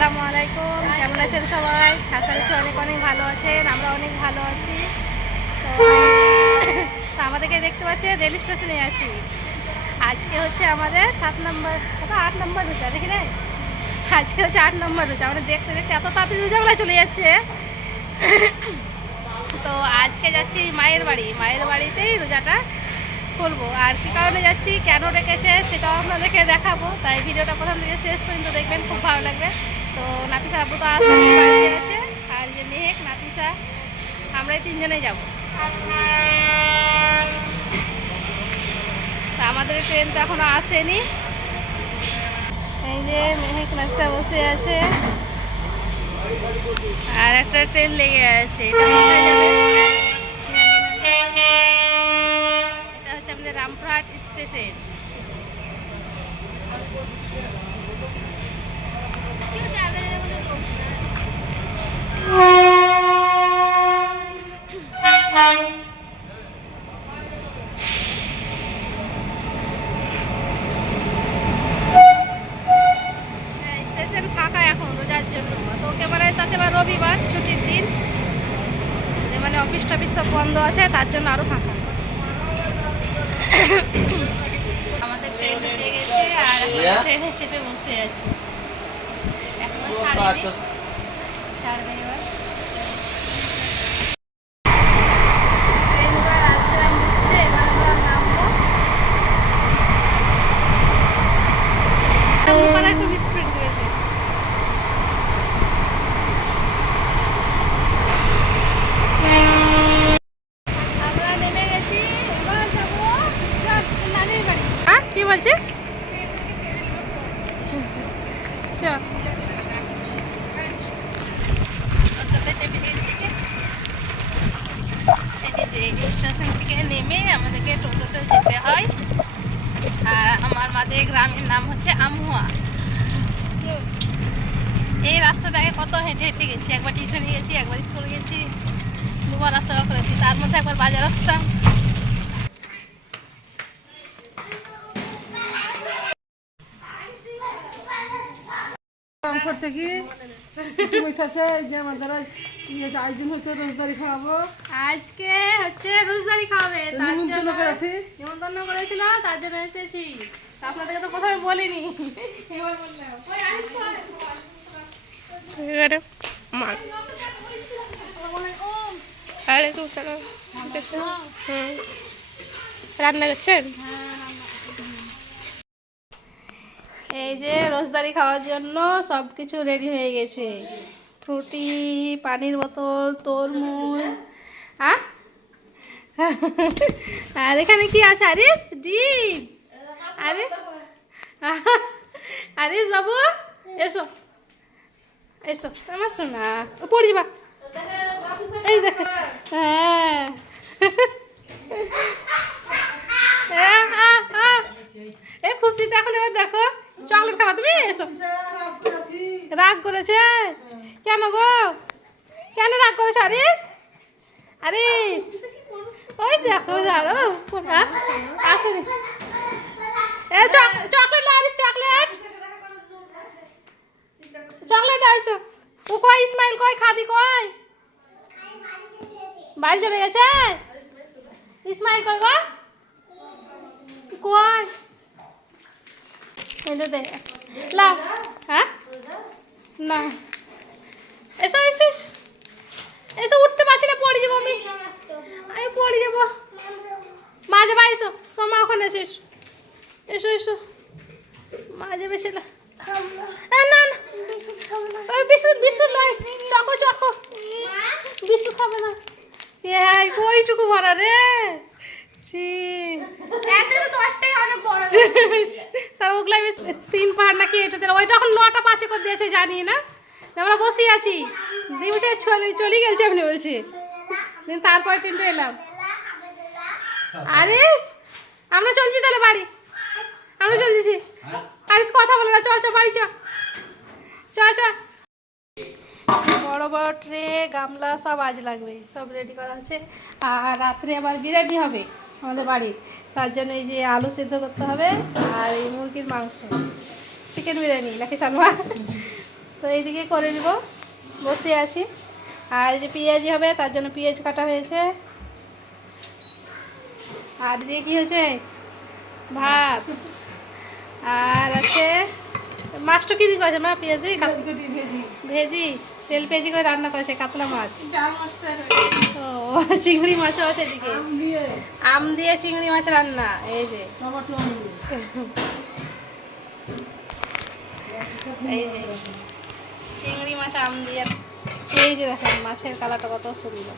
আসসালামু আলাইকুম। কেমন আছেন সবাই? করছি অনেক অনেক ভালো আছেন। আমরা অনেক ভালো আছি। তো আমাদেরকে দেখতে পাচ্ছেন রেল স্টেশনে আছি। আজকে হচ্ছে আমাদের সাত নম্বর আট নম্বর রোজা, দেখি না আজকে হচ্ছে আট নম্বর রোজা। আমরা দেখতে দেখতে এত তাড়াতাড়ি রোজাবেলা চলে যাচ্ছে। তো, আজকে যাচ্ছি মায়ের বাড়ি। মায়ের বাড়িতেই রোজাটা করব। আর কী কারণে যাচ্ছি, কেন রেখেছে, সেটাও আপনাদেরকে দেখাবো। তাই ভিডিওটা প্রথম থেকে শেষ পর্যন্ত দেখবেন, খুব ভালো লাগবে। তো নাফিসা আব্বু তো আসে বাড়িতে আছে আর যে মেহেক নাফিসা আমরা এই তিনজনেই যাব। তা আমাদের ট্রেন তো এখনও আসেনি। এই যে মেহেক নাফিসা বসে আছে। আর একটা ট্রেন লেগে আছে, এটা কোথায় যাবে? এটা হচ্ছে আমাদের রামপুরহাট স্টেশন হ্যাঁ, স্টেশন ফাঁকা এখন রোজার জন্য তো ওকে মানে তাতে আবার রবিবার ছুটির দিন। মানে অফিস টফিস সব বন্ধ আছে তার জন্য আরও ফাঁকা। আমাদের ট্রেন ঢুকে গেছে আর এখন ট্রেনে চেপে বসে আছি। এখনও ছাড়েনি। ছাড়বে এবার ট্রেন এবার আসতে হচ্ছে এবার আমরা নামবো দোকানে একটু স্পিড দিয়েছে আমরা নেমে গেছি এবার যাব যাক, নানির বাড়ি হ্যাঁ কি বলছিস চ অটোতে চেপে দিয়েছি এই যে স্টেশন থেকে নেমে আমাদেরকে টোটোতে যেতে হয় আর আমার মাদের গ্রামের নাম আমহুয়া এই আগে কত হেঁটে হেঁটে গেছি একবার টিউশনে গেছি একবার স্কুলে গেছি দুবার রাস্তা করেছি তার মধ্যে একবার বাজার পয়সা আছে যে আমাদের ইয়ে আয়োজন হয়েছে রোজদারি খাওয়াবো। আজকে হচ্ছে রোজদারি খাওয়াবে তার জন্য। নিমন্ত্রণ করেছিল তার জন্য এসেছি। আপনাদেরকে তো প্রথমে বলিনি। এবার বললাম। ওই? রান্না করছেন? এই যে রোজদারি খাওয়ার জন্য সব কিছু রেডি হয়ে গেছে। ফ্রুটি পানির বোতল তরমুজ। আ আর এখানে কি আছে? আরিস ডিম? আরে আরিস বাবু এসো এসো আমার শোনা পড়ে যাবা এই দেখো হ্যাঁ। এ খুশিতে এখন এবার দেখো চকলেট খাবা তুমি এসো রাগ করেছে কেন গো কেন রাগ করেছে আরিস আরিস ওই দেখো হ্যাঁ আসেনি এ চক- চকলেট লা আরিস চকলেট চকলেট আইসো ও কই ইসমাইল কই খাদি কই বাড়ি চলে গেছে ইসমাইল কই গো কই? এই দে। লা হ্যাঁ? না এসো এসো এসো। উঠতে পারছি না পড়ে যাব আমি। আমি পড়ে যাব। মা যাবা এসো। তোমার মা ওখানে এসো এসো। এসো এসো। মা যাবে সেটা না না না। ওই বিস্কুট বিস্কুট নয়। Choco choco. বিস্কুট খাবে না। এই কইটুকু ভরা রে। ছি তার তিন পাহাড় নাকি ওইটা এখন নটা পাঁচে করে দিয়েছে জানি না। আমরা বসে আছি। দিয়ে বসে চলে চলে গেছে আপনি বলছি। দিন তারপরে ট্রেনটা এলাম। আরে আমরা চলছি তাহলে বাড়ি। আমরা চলছি আরিস কথা বলে না চ চ বাড়ি চ চ চ বড় বড় ট্রে গামলা সব আজ লাগবে সব রেডি করা আছে। আর রাত্রে আবার বিরিয়ানি হবে। আমাদের বাড়ির তার জন্য এই যে আলু সিদ্ধ করতে হবে আর এই মুরগির মাংস। চিকেন বিরিয়ানি নাকি সানোয়া তো এইদিকে করে নিব। বসে আছি। আর এই যে পেঁয়াজি হবে তার জন্য পেঁয়াজ কাটা হয়েছে। আর দিয়ে কি হয়েছে? ভাত। আর আছে মাছটা কি দিয়ে করেছে মা পেঁয়াজ দিয়ে? ভেজি। তেল পেঁয়াজি করে রান্না করেছে কাতলা মাছ। ও চিংড়ি মাছও আছে এদিকে। আম দিয়ে। চিংড়ি মাছ রান্না এই যে। এই যে চিংড়ি মাছ আম দিয়ে। এই যে দেখেন মাছের কালারটা কত সুন্দর।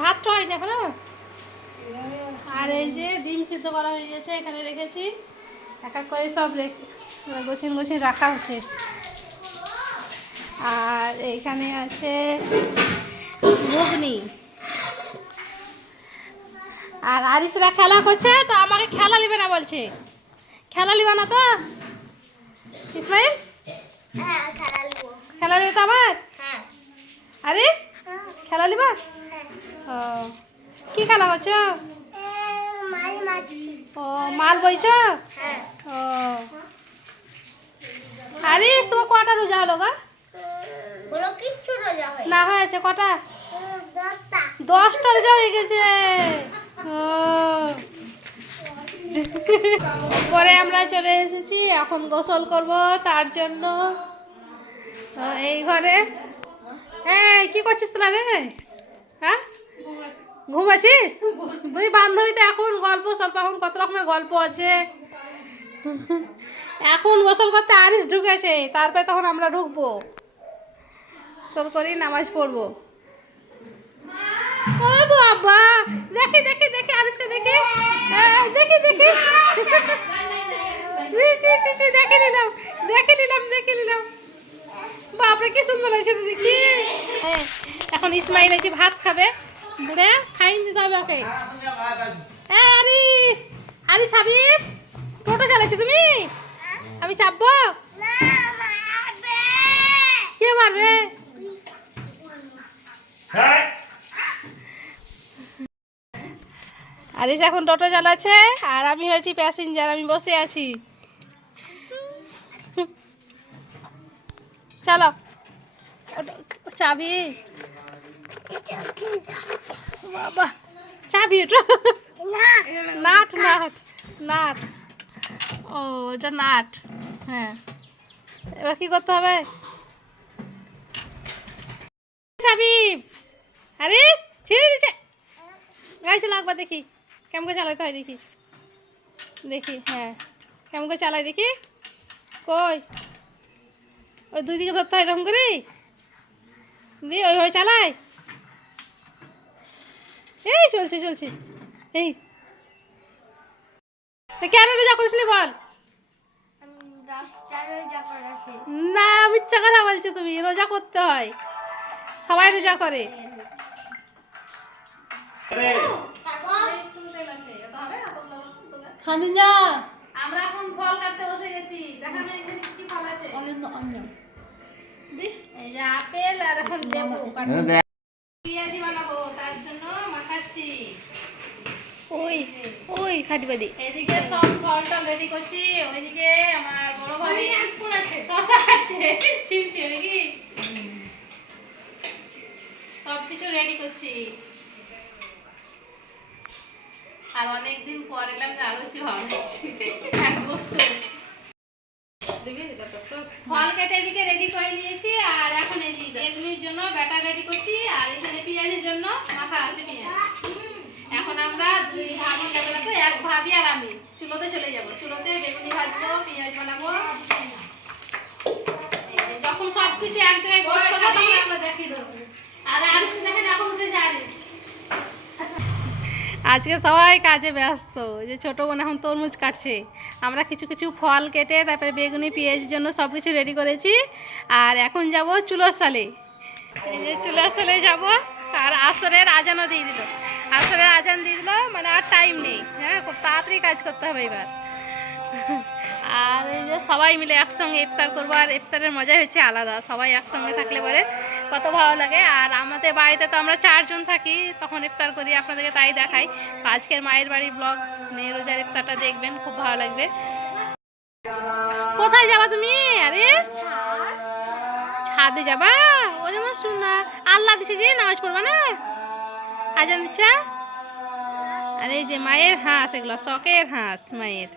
ভাত হয় দেখো না আর এই যে ডিম সিদ্ধ করা হয়ে গেছে এখানে রেখেছি। এক এক করে সব রেখে গোছিন গোছিন রাখা হচ্ছে আর এইখানে আছে ঘুগনি। আর আরিসরা খেলা করছে তো আমাকে খেলা নিবে না বলছে। খেলা নিবে না তো? ইসমাইল? হ্যাঁ খেলা নিবে। তো আবার? হ্যাঁ। আরিস? খেলা নিবা? হ্যাঁ। ও কি খেলা করছ ও মাল বইছো? ও। আরিস তোমার কটা রোজা হলো গা? না হয়েছে কটা? দশটা। রোজা হয়ে গেছে। পরে আমরা চলে এসেছি এখন গোসল করব তার জন্য। এই ঘরে। হ্যাঁ কি করছিস তোরা রে? হ্যাঁ? ঘুমাচ্ছিস দুই বান্ধবী তো এখন গল্প সল্প এখন কত রকমের গল্প আছে। এখন গোসল করতে আরিস ঢুকেছে তারপরে তখন আমরা ঢুকবো। গোসল করি নামাজ পড়ব। ও বাবা দেখি দেখি দেখি আরিসকে আহ, দেখি দেখি। দেখে নিলাম দেখে নিলাম দেখে নিলাম। কি সুন্দর আছে হ্যাঁ, এখন ইসমাইল যে ভাত খাবে। বুড়ে খাইন দিতে হবে ওকে। হ্যাঁ আরিস আরিস টোটো চালাচ্ছি তুমি? আমি চাপবো? কে মারবে? আরিস এখন টোটো চালাচ্ছে আর আমি হয়েছি প্যাসেঞ্জার, আমি বসে আছি। চলো। চাবি। বাবা, চাবি নাট নাট নাট। ও, এটা নাট। হ্যাঁ। এবার কি করতে হবে চাবি আরিস, ছিঁড়ে দিচ্ছে গাড়ি চালা একবার দেখি। কেমন করে চালাতে হয় দেখি। দেখি হ্যাঁ। কেমন করে চালাই দেখি। কই? ওই দুই দিকে ধরতে হয় এরকম করে। দিয়ে ওইভাবে চালাই এই চলছে চলছে। এই। কেন রোজা করিস বল। না, মিথ্যা কথা বলছো তুমি। রোজা করতে হয়। সবাই রোজা করে। আমরা এখন ফল কাটতে বসে গেছি। দেখানো এখানে কি ফল আছে। এই যে আপেল আর এখন লেবু কাটছি। পেঁয়াজি বানাবো তার জন্য মাখাচ্ছি। ওই ওই খাদিবাদি। এদিকে সব ফল রেডি করছি ওইদিকে আমার বড় ভাবি শশা কাটছে চিনছি নাকি? সব কিছু রেডি করছি। আর অনেকদিন পর এলাম আরও এক বছর ফল কেটে এদিকে রেডি করে নিয়েছি আর এখন এই এগুলির জন্য ব্যাটার রেডি করছি আর এখানে পেঁয়াজের জন্য মাখা আছে পেঁয়াজ। এখন আমরা দুই ভাবি তো এক ভাবি আর আমি। চুলোতে চলে যাব চুলোতে বেগুনি ভাজবো পেঁয়াজ বানাবো। যখন সব কিছু এক জায়গায় গোছ করব তখন আমরা দেখিয়ে দেবো। আর আরিস দেখেন এখন উঠে আরিস আজকে সবাই কাজে ব্যস্ত। যে ছোটো বোন এখন তরমুজ কাটছে। আমরা কিছু কিছু ফল কেটে, তারপরে বেগুনি পেঁয়াজের জন্য সব কিছু রেডি করেছি। আর এখন যাব চুলোর সালে এই যে চুলোর সালে যাব, আর আসরের আজানও দিয়ে দিল। আসরের আজান দিয়ে দিল মানে আর টাইম নেই। হ্যাঁ খুব তাড়াতাড়ি কাজ করতে হবে এবার। আর এই যে সবাই মিলে একসঙ্গে ইফতার করব, আর ইফতারের মজাই হচ্ছে আলাদা। সবাই একসঙ্গে থাকলে পরে কত ভালো লাগে। আর আমাদের বাড়িতে তো আমরা চারজন থাকি, তখন ইফতার করি, আপনাদেরকে তাই দেখাই। আজকের মায়ের বাড়ির ব্লগ নিয়ে রোজার ইফতারটা দেখবেন, খুব ভালো লাগবে। কোথায় যাবা তুমি? আরে, ছাদে যাবা? ওরে মা, শুন না। আল্লাহ দিছে যে নামাজ পড়বা না? আজান দিচ্ছে? আর যে মায়ের হাঁস, এগুলো শখের হাঁস মায়ের।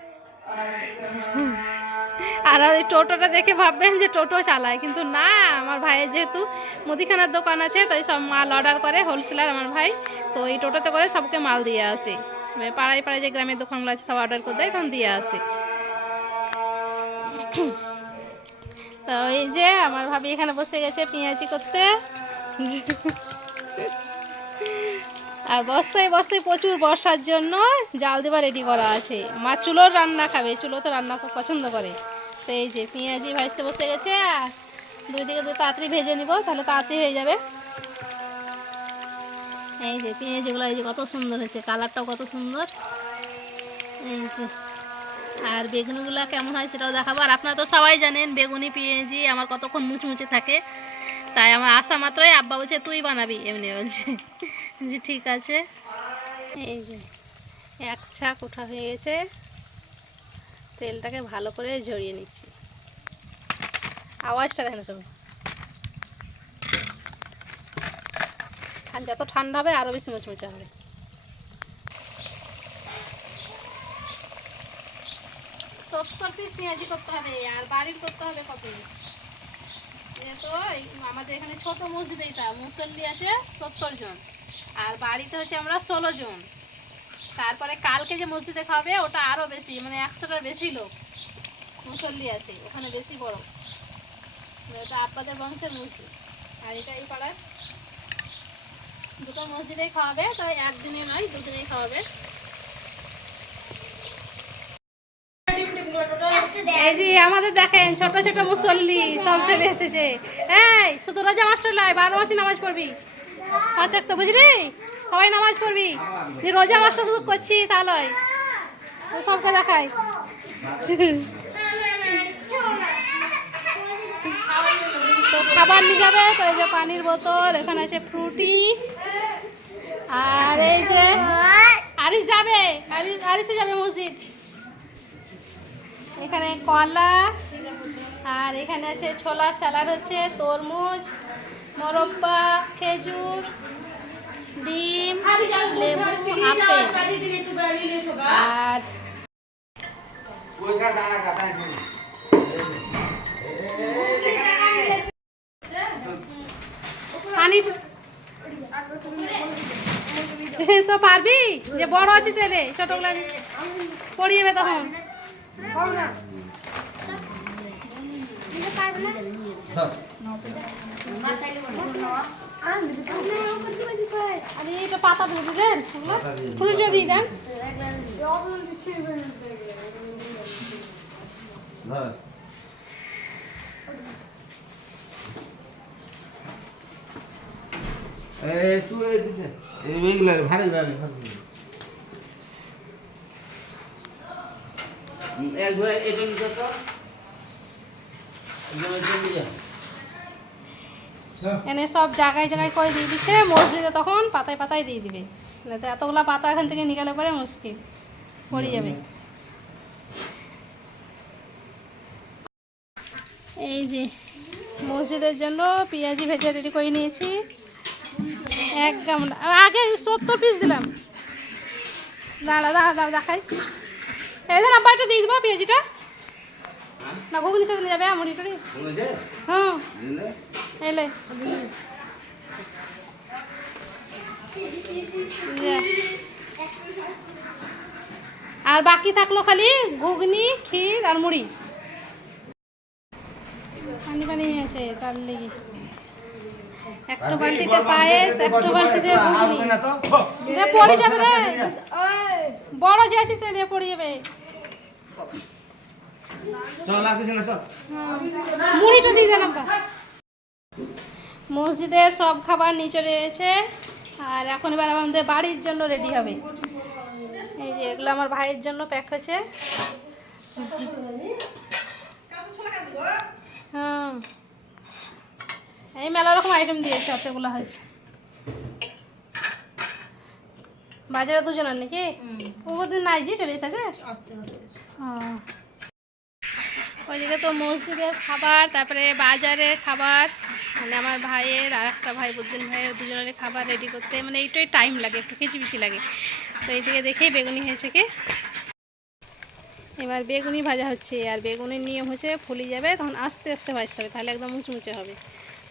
আর ওই টোটোটা দেখে ভাববেন যে টোটো চালায়। কিন্তু না, আমার ভাইয়ের যেহেতু মুদিখানার দোকান আছে, তাই সব মাল অর্ডার করে হোলসেলার আমার ভাই। তো এই টোটোতে করে সবকে মাল দিয়ে আসে। পাড়ায় পাড়ায় যে গ্রামের দোকানগুলো আছে, সব অর্ডার করে দেয়, তখন দিয়ে আসে। তো এই যে আমার ভাবি এখানে বসে গেছে পেঁয়াজি করতে। আর বস্তায় বস্তায় প্রচুর বর্ষার জন্য জাল দেওয়া রেডি করা আছে। মা চুলোর রান্না খাবে, চুলো তো রান্না খুব পছন্দ করে। তো এই যে পেঁয়াজি ভাজতে বসে গেছে দুই দিকে দুই তাড়াতাড়ি ভেজে নিব, তাহলে তাড়াতাড়ি হয়ে যাবে। এই যে পেঁয়াজিগুলো, এই যে কত সুন্দর হয়েছে, কালারটাও কত সুন্দর। এই যে, আর বেগুনিগুলো কেমন হয় সেটাও দেখাবো। আর আপনারা তো সবাই জানেন, বেগুনি, পেঁয়াজি আমার কতক্ষণ মুচমুচে থাকে। তাই আমার আসা মাত্রই আব্বা বলছে, তুই বানাবি, এমনি বলছে। যে ঠিক আছে। এই যে, এক ছাক ওঠা হয়ে গেছে। তেলটাকে ভালো করে ঝরিয়ে নিচ্ছি। আওয়াজটা দেখেন সব যত ঠান্ডা হবে আরও বেশি মুচমুচে হবে। সত্তর পিস পেঁয়াজি করতে হবে, আর বাড়ির করতে হবে কত পিস যেহেতু আমাদের এখানে ছোট মসজিদ এইটা মুসল্লি আছে সত্তর জন, আর বাড়িতে হচ্ছে আমরা ষোলো জন। তারপরে কালকে যে মসজিদে খাবে, ওটা আরও বেশি মানে একশোটার বেশি লোক। মুসল্লি আছে, ওখানে বেশি বড়। এটা আব্বাদের বংশের মসজিদ। আর এটা এই পাড়ার। দুটো মসজিদেই খাওয়াবে তো একদিনে নয়, দুদিনেই খাওয়াবে। ছোট ছোট মুসল্লি সব চলে এসেছে। এই, শুধু রোজা মাস্টার লাই বারো মাসি নামাজ পড়বি। পাঁচ তো বুঝলি? সবাই নামাজ পড়বি। যে রোজা মাস্টার শুধু করছি, তাহলে সবকে দেখাই। তো খাবার নিয়ে যাবে, তো এই যে পানির বোতল, এখানে আছে ফ্রুটি। আর এই যে আরিস যাবে আরিস আরিসে যাবে মসজিদ। এখানে কলা, আর এখানে আছে ছোলা স্যালাড হচ্ছে তরমুজ। মোরব্বা, খেজুর, ডিম, লেবু, আপেল। আর পানির সে তো পারবি? যে বড় আছে ছেলে ছোটগুলা পড়ে যাবে তখন। আরে এটা পাতা দিয়ে দিলেন ফুলটা দিয়ে দেন। ভারী ভারী একবার এটা তো একবার এটা নিয়ে এনে সব জায়গায় জায়গায় করে দিয়ে দিচ্ছে মসজিদে তখন পাতায় পাতায় দিয়ে দিবে। না তো এতগুলা পাতা এখান থেকে নিকালে পরে মুশকিল পড়ে যাবে। এই যে মসজিদের জন্য পেঁয়াজি ভেজে রেডি করে নিয়েছি। এক গামলা আগে সত্তর পিস দিলাম। দাঁড়া দাঁড়া দাঁড়া দেখাই। এই দেন আব্বা দিয়ে দিবা পেঁয়াজিটা। না সাথে নিয়ে যাবে মুড়ি টুড়ি হ্যাঁ। বুঝলে এলে। আর বাকি থাকল খালি ঘুগনি ক্ষীর আর মুড়ি। পানি পানি আছে তার লেগে। একটা বালতিতে পায়েস একটা বালতিতে ঘুগনি। পড়ে যাবে রে বড় যে আছিস রে পড়ে যাবে। মুড়িটা দিয়ে দেন আব্বা মসজিদের সব খাবার নিয়ে চলে এসেছে আর এখন এবার আমাদের বাড়ির জন্য রেডি হবে। এই যে এগুলো আমার ভাইয়ের জন্য প্যাক হয়েছে। হ্যাঁ এই মেলা রকম আইটেম দিয়েছে অতগুলো হয়েছে। বাজারে দুজন আর নাকি? ও বোধ নাই যে চলে এসেছে? ও। ওইদিকে তো মসজিদের খাবার, তারপরে বাজারের খাবার মানে আমার ভাইয়ের আর একটা ভাই বুদ্দিন ভাইয়ের দুজনের খাবার রেডি করতে মানে এইটাই টাইম লাগে, একটু কিচিবিচি লাগে। তো এইদিকে দেখেই বেগুনি হয়েছে কি? এবার বেগুনি ভাজা হচ্ছে, আর বেগুনের নিয়ম হচ্ছে ফুলি যাবে, তখন আস্তে আস্তে ভাজতে হবে, তাহলে একদম মুচমুচে হবে।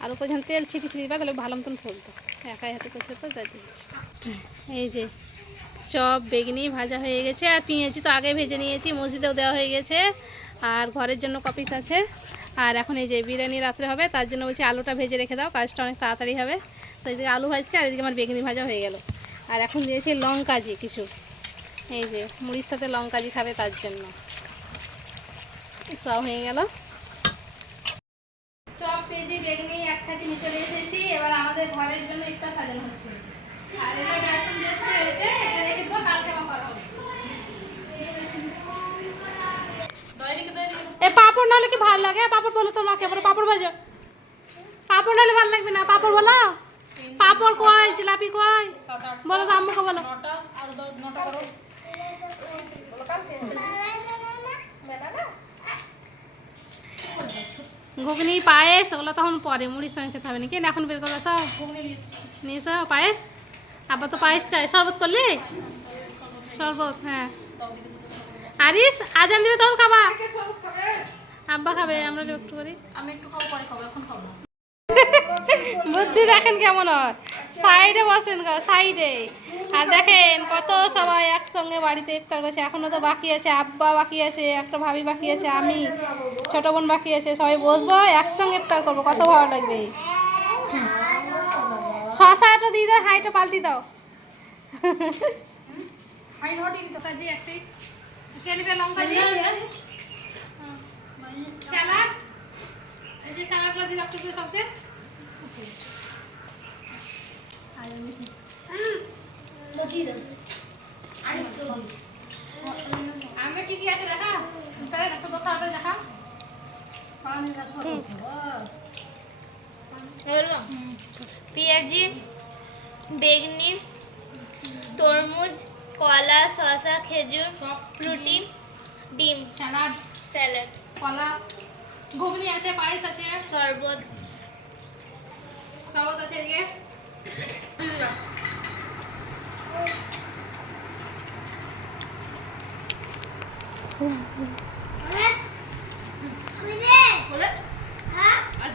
আর উপর যখন তেল ছিটি ছিটি দিবা, তাহলে ভালো মতন ফুলতো একাই হাতে করছে তো যাই দিচ্ছি। এই যে চপ, বেগুনি ভাজা হয়ে গেছে, আর পেঁয়াজি তো আগে ভেজে নিয়েছি, মসজিদেও দেওয়া হয়ে গেছে। আর ঘরের জন্য কপিস আছে। আর এখন এই যে বিরিয়ানি রাত্রে হবে, তার জন্য বলছি আলুটা ভেজে রেখে দাও, কাজটা অনেক তাড়াতাড়ি হবে। তো এদিকে আলু ভাজছে, আর এদিকে আমার বেগুনি ভাজা হয়ে গেল। আর এখন দিয়েছি লঙ্কাজি কিছু। এই যে মুড়ির সাথে লঙ্কাজি খাবে তার জন্য। সব হয়ে গেল। চপ পেঁয়াজি, বেগুনি এক এসেছি। এবার আমাদের ঘরের জন্য একটা সাজানো হচ্ছে। আর এটা হয়েছে এটা রেখে দেবো, কালকে আমার করা হবে এ পাপড় নাহলে কি ভালো লাগে? পাপড় বলো তোমার কে বলো পাপড় ভাজো। পাপড় নাহলে ভালো লাগবে না, পাপড় বলো। পাপড় কই, জিলাপি কই? বলো তো আম্মুকে বলো। ঘুগনি, পায়েস, ওগুলো তখন পরে, মুড়ির সঙ্গে খেতে হবে নাকি? এখন বের করবে সব নিয়ে এসো, পায়েস। আবার তো পায়েস চাই শরবত করলি? শরবত হ্যাঁ। আরিস আজান দিবে তখন খাবা। আব্বা খাবে আমরা একটু করি। আমি একটু খাব পরে খাব এখন খাব। বুদ্ধি দেখেন কেমন হয়। সাইডে বসেন সাইডে। আর দেখেন কত সবাই একসঙ্গে বাড়িতে ইফতার করছে। এখনও তো বাকি আছে আব্বা বাকি আছে একটা ভাবি বাকি আছে আমি ছোট বোন বাকি আছে সবাই বসবো একসঙ্গে ইফতার করব কত ভালো লাগবে। শশাটা দিয়ে দাও হাইটা পাল্টি দাও। হাই নটি দিতে কাজে একটা কেলিতে লঙ্কা দিয়ে। স্যালাড। এই যে একটু করে সবকে। আমরা কি কি আছে দেখা? দেখা। বলব পেঁয়াজি বেগনি তরমুজ কলা শসা খেজুর চপ রুটি ডিম। স্যালাড। স্যালাড। কলা ঘুগনি আছে পায়েস আছে শরবত শরবত আছে এদিকে খুলে খুলে আজ